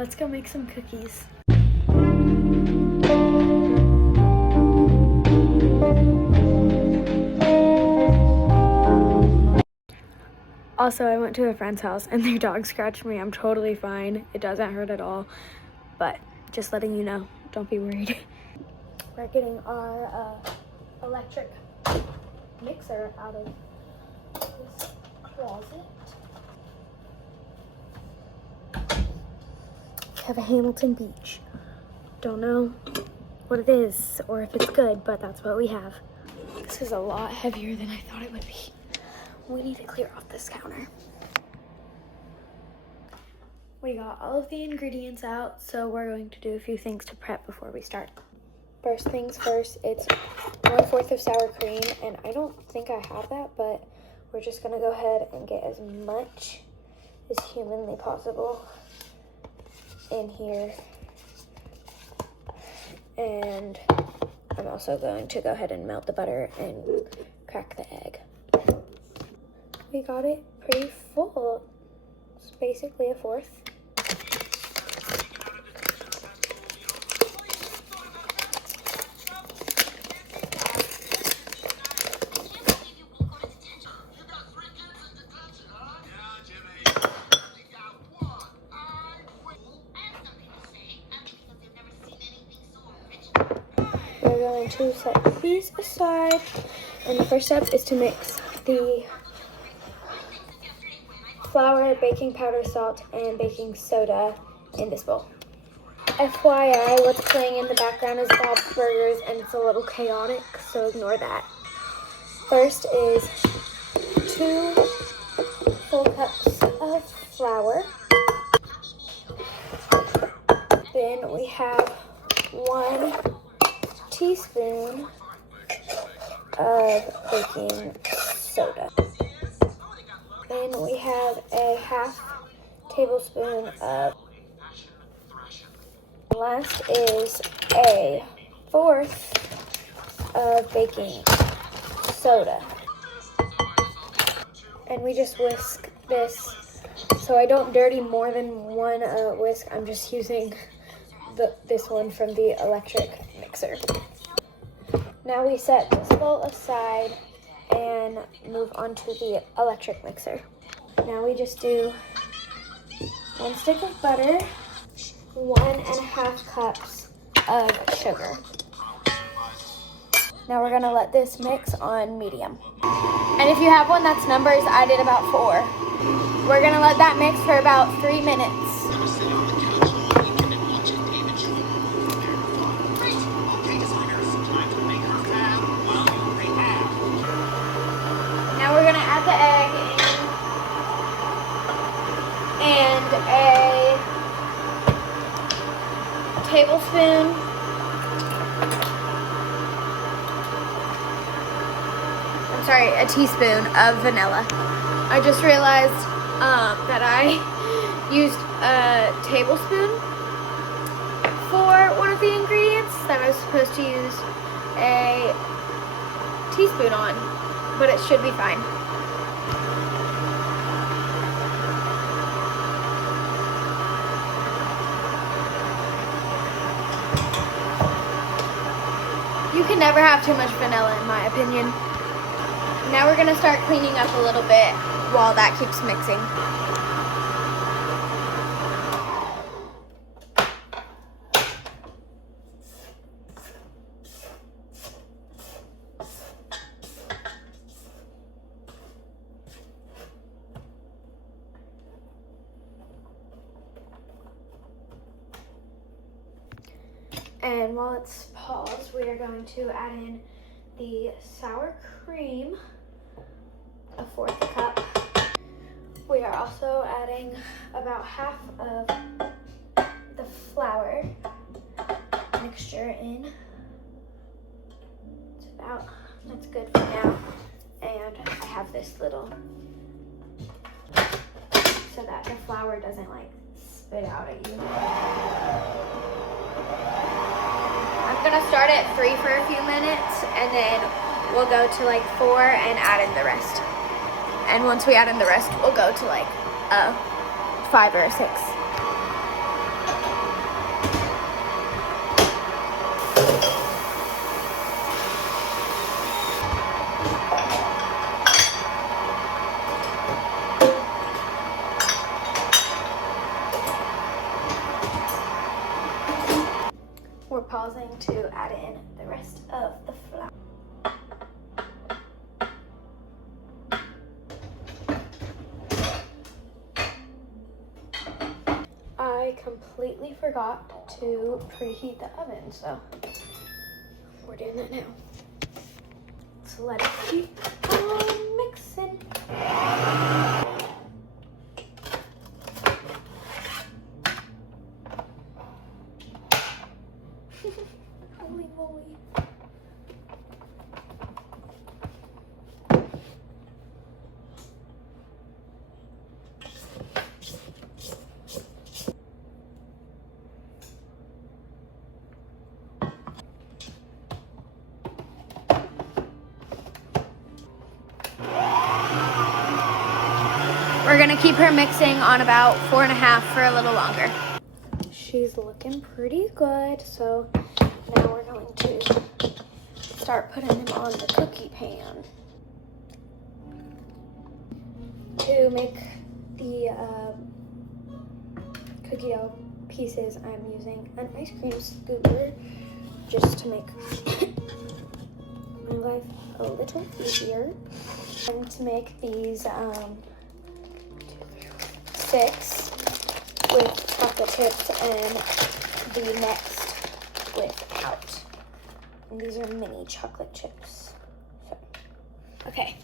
Let's go make some cookies. Also, I went to a friend's house and their dog scratched me. I'm totally fine. It doesn't hurt at all, but just letting you know, don't be worried. We're getting our electric mixer out of this closet. We have a Hamilton Beach. Don't know what it is or if it's good, but that's what we have. This is a lot heavier than I thought it would be. We need to clear off this counter. We got all of the ingredients out, so we're going to do a few things to prep before we start. First things first, it's 1/4 of sour cream, and I don't think I have that, but we're just gonna go ahead and get as much as humanly possible in here. And I'm also going to go ahead and melt the butter and crack the egg. We got it pretty full. It's basically 1/4. We're going to set these aside, and the first step is to mix the flour, baking powder, salt, and baking soda in this bowl. FYI, what's playing in the background is Bob's Burgers, and it's a little chaotic, so ignore that. First is 2 full cups of flour. Then we have 1 teaspoon of baking soda. Then we have a 1/2 tablespoon of, last is a 1/4 of baking soda. And we just whisk this. So I don't dirty more than one whisk. I'm just using this one from the electric mixer. Now we set this bowl aside and move on to the electric mixer. Now we just do 1 stick of butter, 1.5 cups of sugar. Now we're gonna let this mix on medium. And if you have one that's numbers, I did about 4. We're gonna let that mix for about 3 minutes. Now we're gonna add the egg in, and a tablespoon a teaspoon of vanilla. I just realized that I used a tablespoon for one of the ingredients that I was supposed to use a teaspoon on, but it should be fine. You can never have too much vanilla, in my opinion. Now we're gonna start cleaning up a little bit while that keeps mixing. And while it's paused, we are going to add in the sour cream, a 1/4 cup. We are also adding about 1/2 of the flour mixture in. That's good for now. And I have this little, so that the flour doesn't like spit out at you. I'm gonna start at 3 for a few minutes, and then we'll go to like 4 and add in the rest. And once we add in the rest, we'll go to like 5 or 6. pausing to add in the rest of the flour. I completely forgot to preheat the oven, so we're doing that now. So let it keep on mixing. Holy moly. We're gonna keep her mixing on about 4.5 for a little longer. She's looking pretty good, so now we're going to start putting them on the cookie pan. To make the cookie dough pieces, I'm using an ice cream scooper just to make my life a little easier. And to make these 6 with chocolate chips and the next without. And these are mini chocolate chips. So, okay,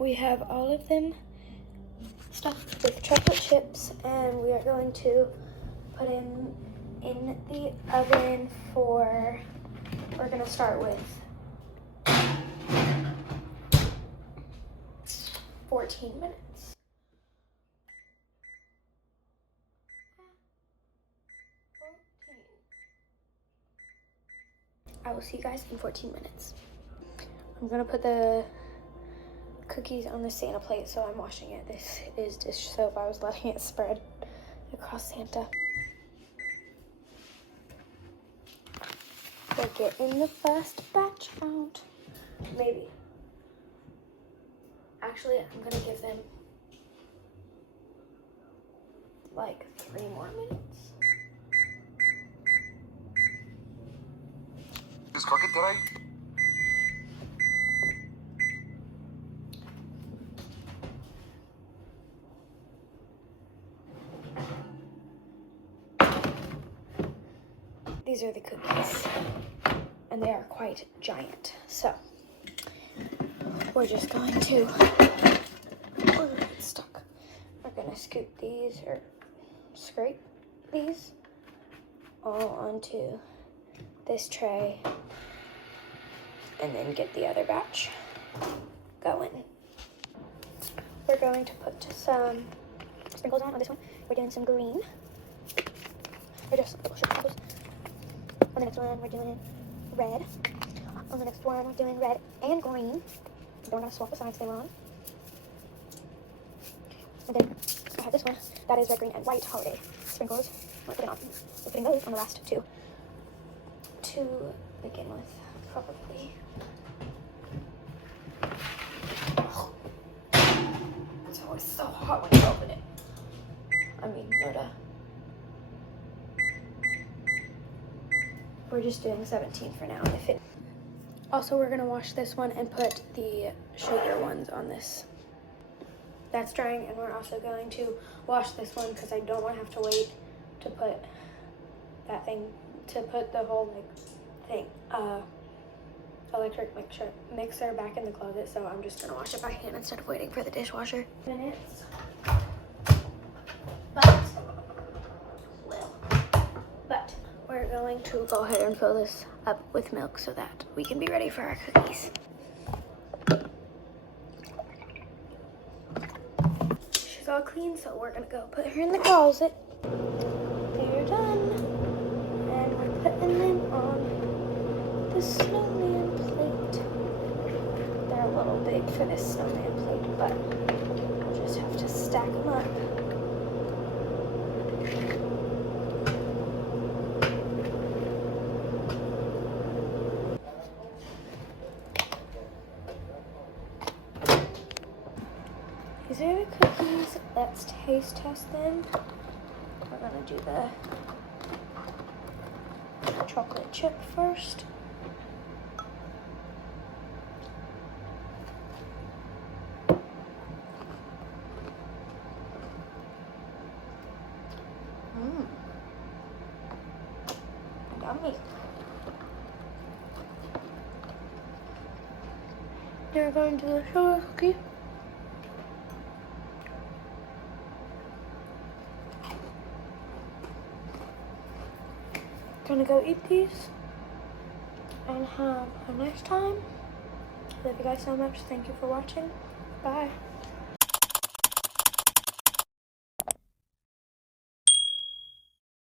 we have all of them stuffed with chocolate chips, and we are going to put them in the oven for, we're gonna start with 14 minutes. I will see you guys in 14 minutes. I'm gonna put the cookies on the Santa plate, so I'm washing it. This is dish soap. I was letting it spread across Santa. We're getting the first batch out. Maybe. Actually, I'm gonna give them like 3 more minutes. Is crooked today? These are the cookies, and they are quite giant. So we're just going to, it's stuck. We're gonna scoop these, or scrape these all onto this tray, and then get the other batch going. We're going to put some sprinkles on this one. We're doing some green. Or just little sprinkles. On the next one, we're doing red. On the next one, we're doing red and green. Then we're going to swap the sides they were on. And then I have this one. That is red, green, and white holiday sprinkles. We're putting those on the last 2. To begin with, probably. Oh. It's always so hot when you open it. I mean, Noda. We're just doing 17 for now. If it. Also, we're gonna wash this one and put the sugar ones on this. That's drying, and we're also going to wash this one because I don't want to have to wait to put that thing, to put the whole electric mixer back in the closet. So I'm just gonna wash it by hand instead of waiting for the dishwasher. Minutes. But we're going to go ahead and fill this up with milk so that we can be ready for our cookies. She's all clean, so we're gonna go put her in the closet. They're done. And we're putting them on the snowman plate. They're a little big for this snowman plate, but we'll just have to stack them up. These are the cookies. Let's taste test them. We're gonna do the chocolate chip first. Yummy. Now we're going to the sugar cookie. Gonna go eat these and have a nice time. Love you guys so much. Thank you for watching. Bye.